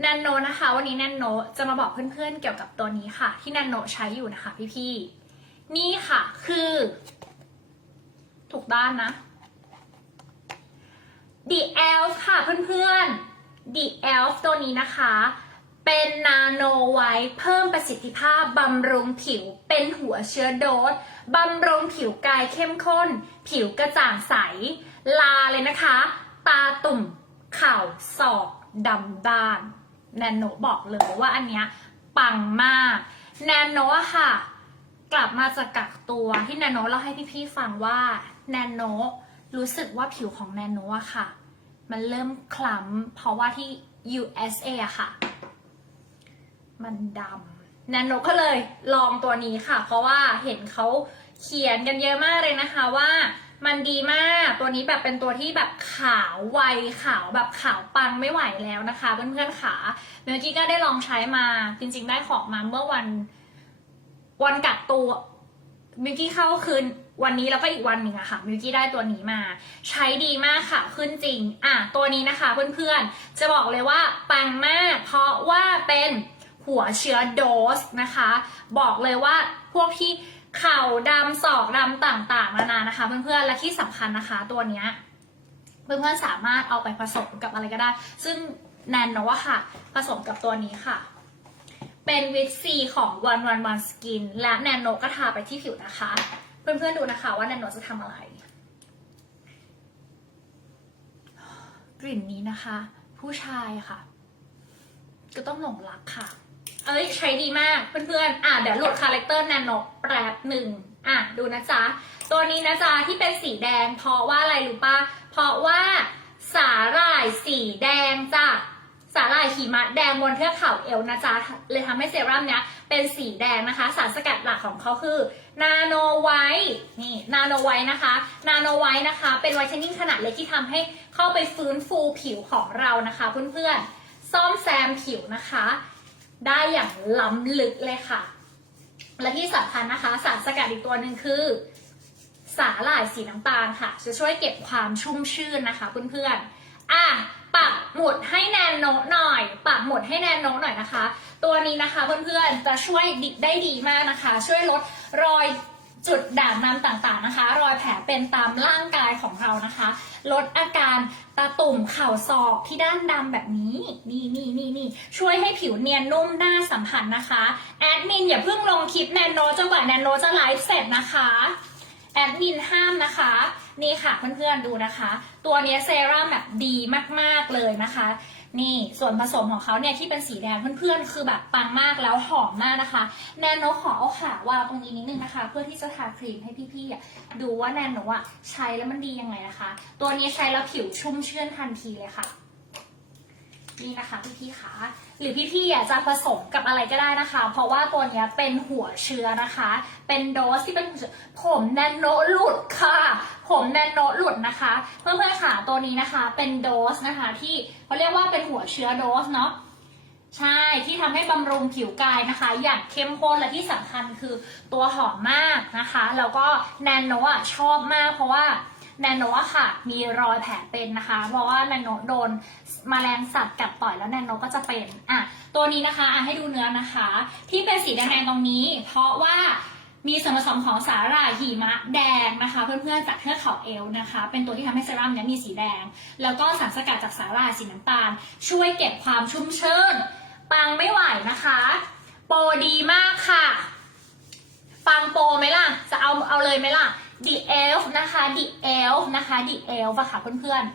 แนนโนนะคะ วันนี้แนนโนจะมาบอกเพื่อนๆเกี่ยวกับตัวนี้ค่ะ ที่แนนโนใช้อยู่นะคะ พี่ๆนี่ค่ะคือ ถูกด้านนะ The Elf ค่ะเพื่อนๆ The Elf ตัวนี้นะคะ เป็นนาโนไว้เพิ่มประสิทธิภาพบำรุงผิว เป็นหัวเชื้อโดสบำรุงผิวกายเข้มข้น ผิวกระจ่างใส ลาเลยนะคะ ตาตุ่ม เข่าศอกดำด้าน แนนโนบอกเลยว่าอันเนี้ยปังมาก แนนโนอะค่ะ กลับมาจากกักตัวที่แนนโนเล่าให้พี่ๆฟังว่าแนนโนรู้สึกว่าผิวของแนนโนอะค่ะ มันเริ่มคล้ำเพราะว่าที่ USA อะค่ะ มันดำแนนโนก็เลยลองตัวนี้ค่ะ เพราะว่าเห็นเขาเขียนกันเยอะมากเลยนะคะว่า มันดีมาก ตัวนี้แบบเป็นตัวที่แบบขาวไวขาวแบบขาวปังไม่ไหวแล้วนะคะ เพื่อนๆขาเมลกี้ก็ได้ลองใช้มา จริง ๆ ได้ของมาเมื่อวัน วันกักตัวมิวกี้เข้าคืนวันนี้แล้วก็อีกวันหนึ่งอะค่ะมิวกี้ได้ตัวนี้มา ใช้ดีมากค่ะขึ้นจริง อะตัวนี้นะคะเพื่อนๆ จะบอกเลยว่าปังมาก เพราะว่าเป็นหัวเชื้อโดสนะคะ บอกเลยว่าพวกที่ เข่าดำศอกดำต่างๆนานานะคะ เพื่อนๆและที่สำคัญนะคะ ตัวเนี้ยเพื่อนๆสามารถเอาไปผสมกับอะไรก็ได้ ซึ่งแนนโนว่าค่ะ ผสมกับตัวนี้ค่ะ เป็นวิตซีของ One One One Skin และแนนโนก็ทาไปที่ผิวนะคะ เพื่อนๆดูนะคะว่าแนนโนจะทำอะไร กลิ่นนี้นะคะ ผู้ชายค่ะ ก็ต้องหลงรักค่ะ เอ้ยใช้ดีมากเพื่อนๆ อะเดี๋ยวโหลดคาแรคเตอร์แนนโน ป๊บหนึ่งอะดูนะจ๊ะ ตัวนี้นะจ๊ะที่เป็นสีแดง เพราะว่าอะไรรู้ปะเพราะว่าสาหร่ายสีแดงจ้ะสาหร่ายหิมะแดงบนเทือกเขาเอลนะจ๊ะเลยทำให้เซรั่มเนี้ยเป็นสีแดงนะคะ สารสกัดหลักของเขาคือนาโนไวท์นี่นาโนไวท์นะคะ นาโนไวท์นะคะ เป็นไวท์เทนนิ่งขนาดเล็กที่ทำให้เข้าไปฟื้นฟูผิวของเรานะคะเพื่อนๆซ่อมแซมผิวนะคะ ได้อย่างล้ำลึกเลยค่ะ และที่สำคัญนะคะสารสกัดอีกตัวหนึ่งคือ สาหร่ายสีน้ำตาลค่ะ จะช่วยเก็บความชุ่มชื่นนะคะเพื่อนๆอะปักหมุดให้แนนโนหน่อยปักหมุดให้แนนโนหน่อยนะคะ ตัวนี้นะคะเพื่อนๆจะช่วยดิได้ดีมากนะคะ ช่วยลดรอย จุดด่างดำต่างๆนะคะ รอยแผลเป็นตามร่างกายของเรานะคะ ลดอาการตาตุ่มเข่าศอกที่ด้านดำแบบนี้ นี่นี่นี่นี่ช่วยให้ผิวเนียนนุ่มน่าสัมผัสนะคะ แอดมินอย่าเพิ่งลงคลิปแนนโนจนกว่าแนนโนจะไลฟ์เสร็จนะคะ แอดมินห้ามนะคะ นี่ค่ะเพื่อนๆดูนะคะ ตัวเนี้ยเซรั่มแบบดีมากๆเลยนะคะ นี่ส่วนผสมของเขาเนี่ยที่เป็นสีแดงเพื่อนๆ คือแบบปังมากแล้วหอมมากนะคะ แนนโนขอเอาขาวางตรงนี้นิดนึงนะคะ เพื่อที่จะทาครีมให้พี่ๆดูว่าแนนโนอะใช้แล้วมันดียังไงนะคะ ตัวนี้ใช้แล้วผิวชุ่มชื่นทันทีเลยค่ะ นี่นะคะพี่ๆคะหรือพี่ๆอยากจะผสมกับอะไรก็ได้นะคะ เพราะว่าตัวเนี้ยเป็นหัวเชื้อนะคะ เป็นโดสที่เป็นผมแนนโนหลุดค่ะ ผมแนนโนหลุดนะคะ เพื่อนๆค่ะตัวนี้นะคะ เป็นโดสนะคะที่เขาเรียกว่าเป็นหัวเชื้อโดสเนาะใช่ที่ทำให้บำรุงผิวกายนะคะ อย่างเข้มข้นและที่สำคัญคือตัวหอมมากนะคะ แล้วก็แนนโนอะชอบมากเพราะว่า แนนโนอะค่ะ มีรอยแผลเป็นนะคะ เพราะว่าแนนโนโดนมแมลงสัตว์กัดต่อยแล้วแนนโนก็จะเป็นอะตัวนี้นะคะอะให้ดูเนื้อนะคะ ที่เป็นสีแดงๆตรงนี้ เพราะว่ามีส่วนผสมของสาหร่ายหิมะแดงนะคะ เพื่อนๆจากเทือกเขาเอลนะคะ เป็นตัวที่ทำให้เซรั่มเนี้ยมีสีแดง แล้วก็สารสกัดจากสาหร่ายสีน้ำตาล ช่วยเก็บความชุ่มชื่นปังไม่ไหวนะคะ โปรดีมากค่ะฟังโปรไหมล่ะ จะเอาเอาเลยไหมล่ะ The Elf นะคะ The Elf นะคะ The Elf อะค่ะเพื่อนๆ